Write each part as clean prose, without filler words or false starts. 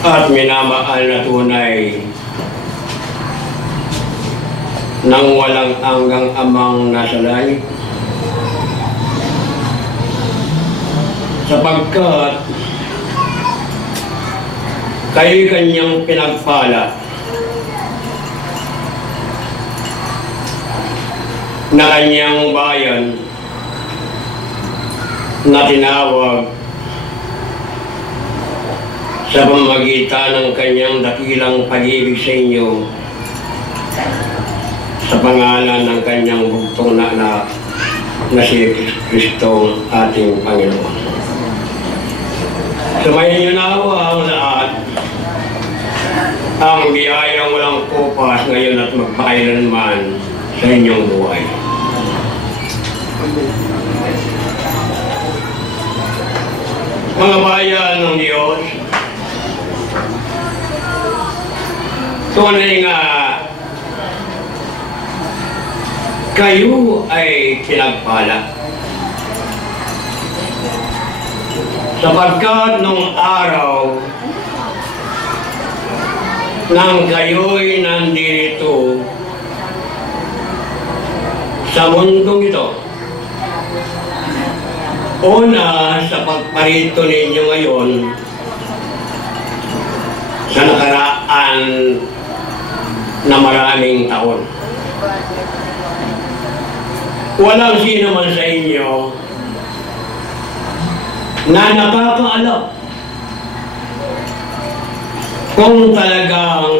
at minamahal na tunay ng walang hanggang Amang nasa langit, sapagkat kayo'y kanyang pinagpala na kanyang bayan na tinawag sa pamamagitan ng kanyang dakilang pag-ibig sa inyo sa pangalan ng kanyang bugtong na anak na si Kristo ating Panginoon. Sumayin niyo nawa ang lahat ang biyayang walang kupas ngayon at magpakailanman sa inyong buhay. Mga bayan ng Diyos, tunay nga kayo ay pinagpala, sapagkat nung araw nang kayo'y nandito sa mundong ito, una sa pagparito ninyo ngayon sa nakaraan na maraming taon, walang sino man sa inyo na nakakaalam kung talagang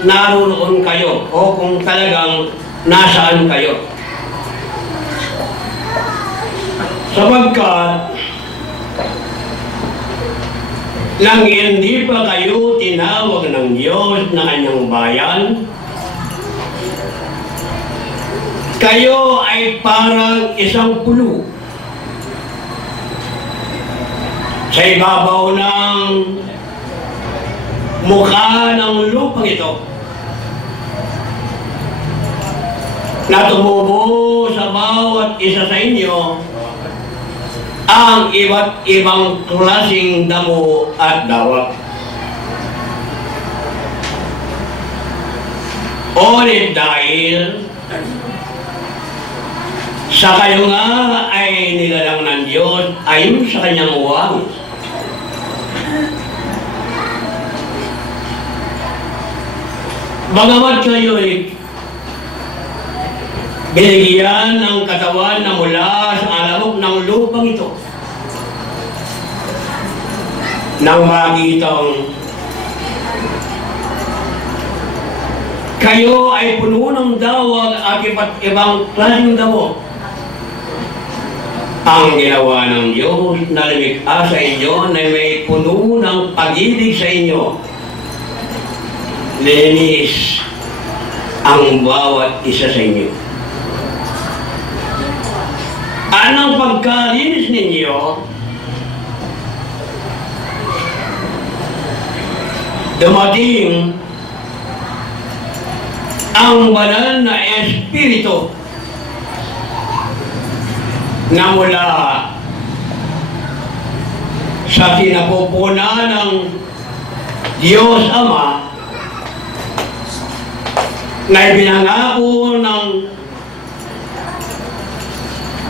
naroon kayo o kung talagang nasaan kayo. Sapagkat nang hindi pa kayo tinawag ng Diyos na kanyang bayan, kayo ay parang isang pulo sa ibabaw ng mukha ng lupang ito na tumubo sa bawat isa sa inyo ang iba't ibang klaseng damo at dawat. Olit dahil sa kayo nga ay nilalang ng Diyos ayon sa kanyang uwang. Bagamat kayo'y binigyan ng katawan na mula sa alabok ng lupang ito, nang makitang kayo ay puno ng dawag at iba't ibang klaseng damo, ang ginawa ng Diyos na lumikha sa inyo na may puno ng pag-ibig sa inyo, linis ang bawat isa sa inyo. Anong pagkalinis ninyo dumating ang banal na Espiritu na mula sa kinapupunan ng Diyos Ama na ibinangako ng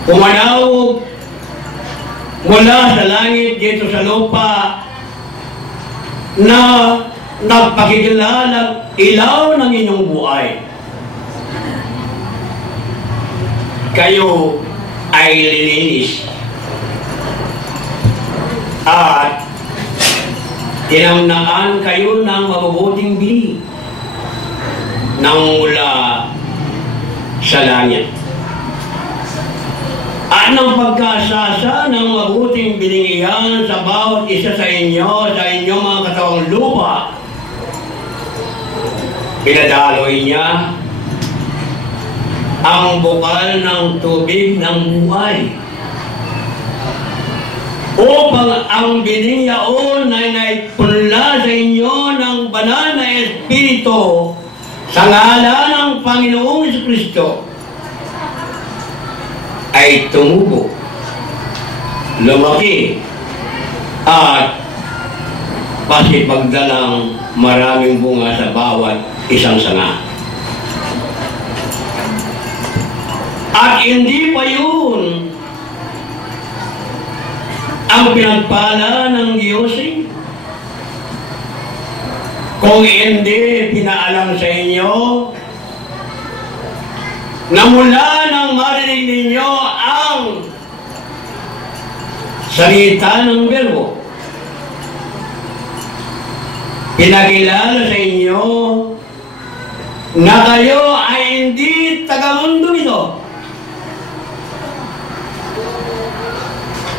pumanawag mula sa langit dito sa lupa na nagpakikilalang ilaw ng inyong buhay. Kayo ay lilinis at tinamnaan kayo ng mabubuting bini nang mula sa langit. At ng pagkasasa ng mabuting biningihan sa bawat isa sa inyo, sa inyong mga katawang lupa, pinadaloy niya ang bukal ng tubig ng buhay upang ang bininyaon ay naipunla sa inyo ng banal na Espiritu sa ngalan ng Panginoong Jesucristo ay tumubo, lumaki at pasipagdalang maraming bunga sa bawat isang sanga. At hindi pa yun ang pinagpala ng Diyos kung hindi pinaalam sa inyo na mula nang marinig ninyo ang salita ng Berbo, pinakilala sa inyo na kayo ay hindi taga-mundo ito.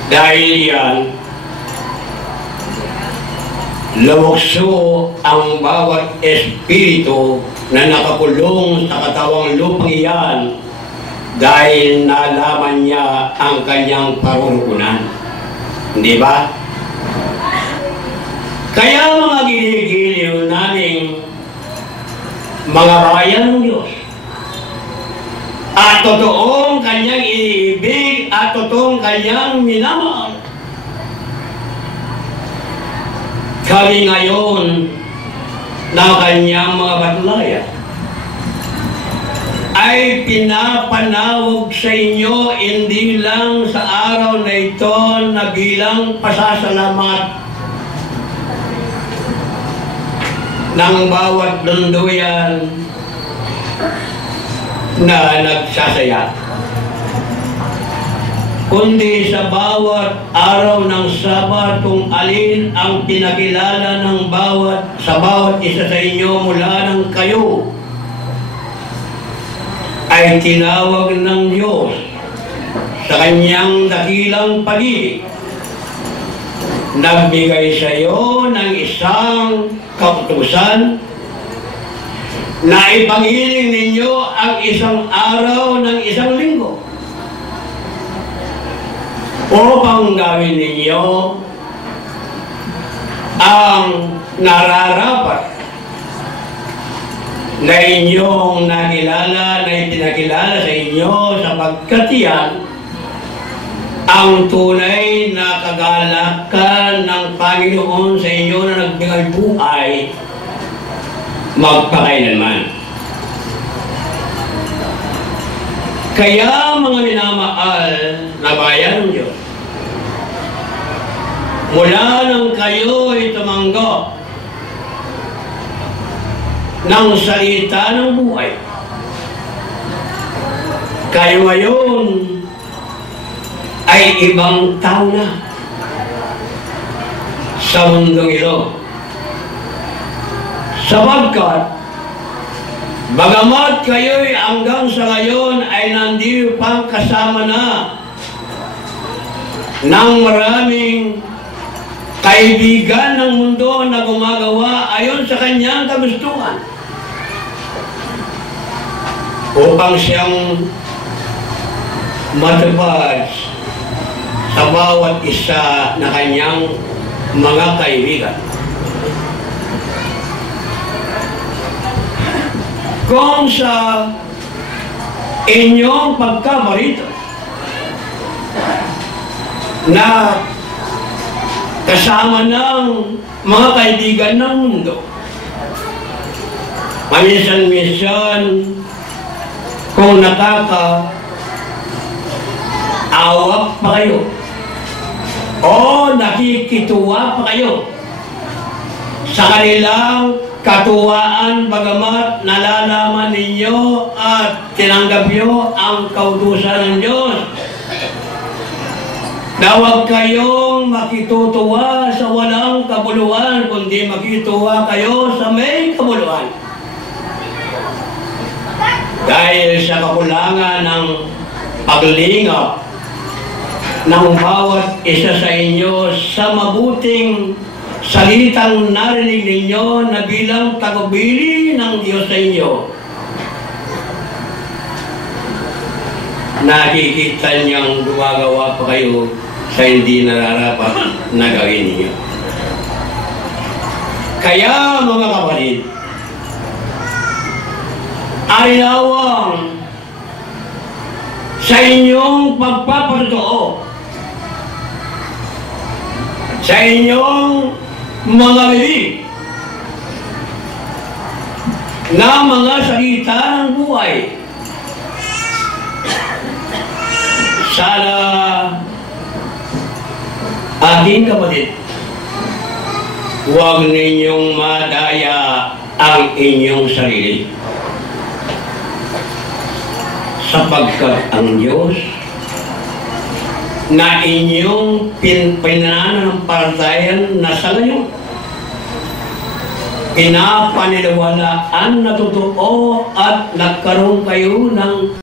Dahil yan, lumukso ang bawat espiritu na nakakulong sa katawang lupang iyan dahil nalaman niya ang kanyang parurukunan. Hindi ba? Kaya mga ginigiliw naming mga bayan ng Diyos, at totoong kanyang iibig at totoong kanyang minamahal, kami ngayon ng kanyang mga batlaya ay pinapanawag sa inyo hindi lang sa araw na ito na bilang pasasalamat ng bawat dunduyan na nagsasaya, kundi sa bawat araw ng Sabat kung alin ang pinakilala ng sa bawat isa sa inyo mula nang kayo ay tinawag ng Diyos sa kanyang dakilang pag-ibig. Nagbigay sa iyo ng isang kautusan na ipangiling ninyo ang isang araw ng isang linggo upang gawin ninyo ang nararapat na inyong nakilala, na ipinakilala sa inyo sapagkat yan ang tunay na kagalakan ng Panginoon sa inyo na nagbigay buhay magpakailanman. Kaya mga minamahal na bayan ng Diyos, mula nang kayo ay tumanggap ng salita ng buhay, kayo ngayon ay ibang tao na sa mundong ito. Sapagkat bagamat kayo'y hanggang sa ngayon ay nandito pang kasama na ng maraming kaibigan ng mundo na gumagawa ayon sa kanyang kagustuhan upang siyang matupad sa bawat isa na kanyang mga kaibigan. Kung sa inyong pagkamarito na kasama ng mga kaibigan ng mundo, paminsan-minsan kung nakaka-awak pa kayo o nakikituwa pa kayo sa kanilang katuwaan, bagamat nalalaman ninyo at tinanggap nyo ang kautusan ng Diyos, na huwag kayong makitutuwa sa walang kabuluhan, kundi makituwa kayo sa may kabuluhan. Dahil sa kakulangan ng paglingap ng bawat isa sa inyo sa mabuting salitang narinig ninyo na bilang tagumpili ng Diyos sa inyo, nakikita niyang gumagawa pa kayo sa hindi nararapat na gawin ninyo. Kaya mga kapatid, alinawang sa inyong pagpapatotoo, sa inyong mga bibig na mga salita ng buhay. Sana ating kapatid, huwag ninyong madaya ang inyong sarili, sapagkat ang Diyos na inyong pinananampalatayaan na sa ngayon, pinapaniwalaan na totoo at nagkaroon kayo ng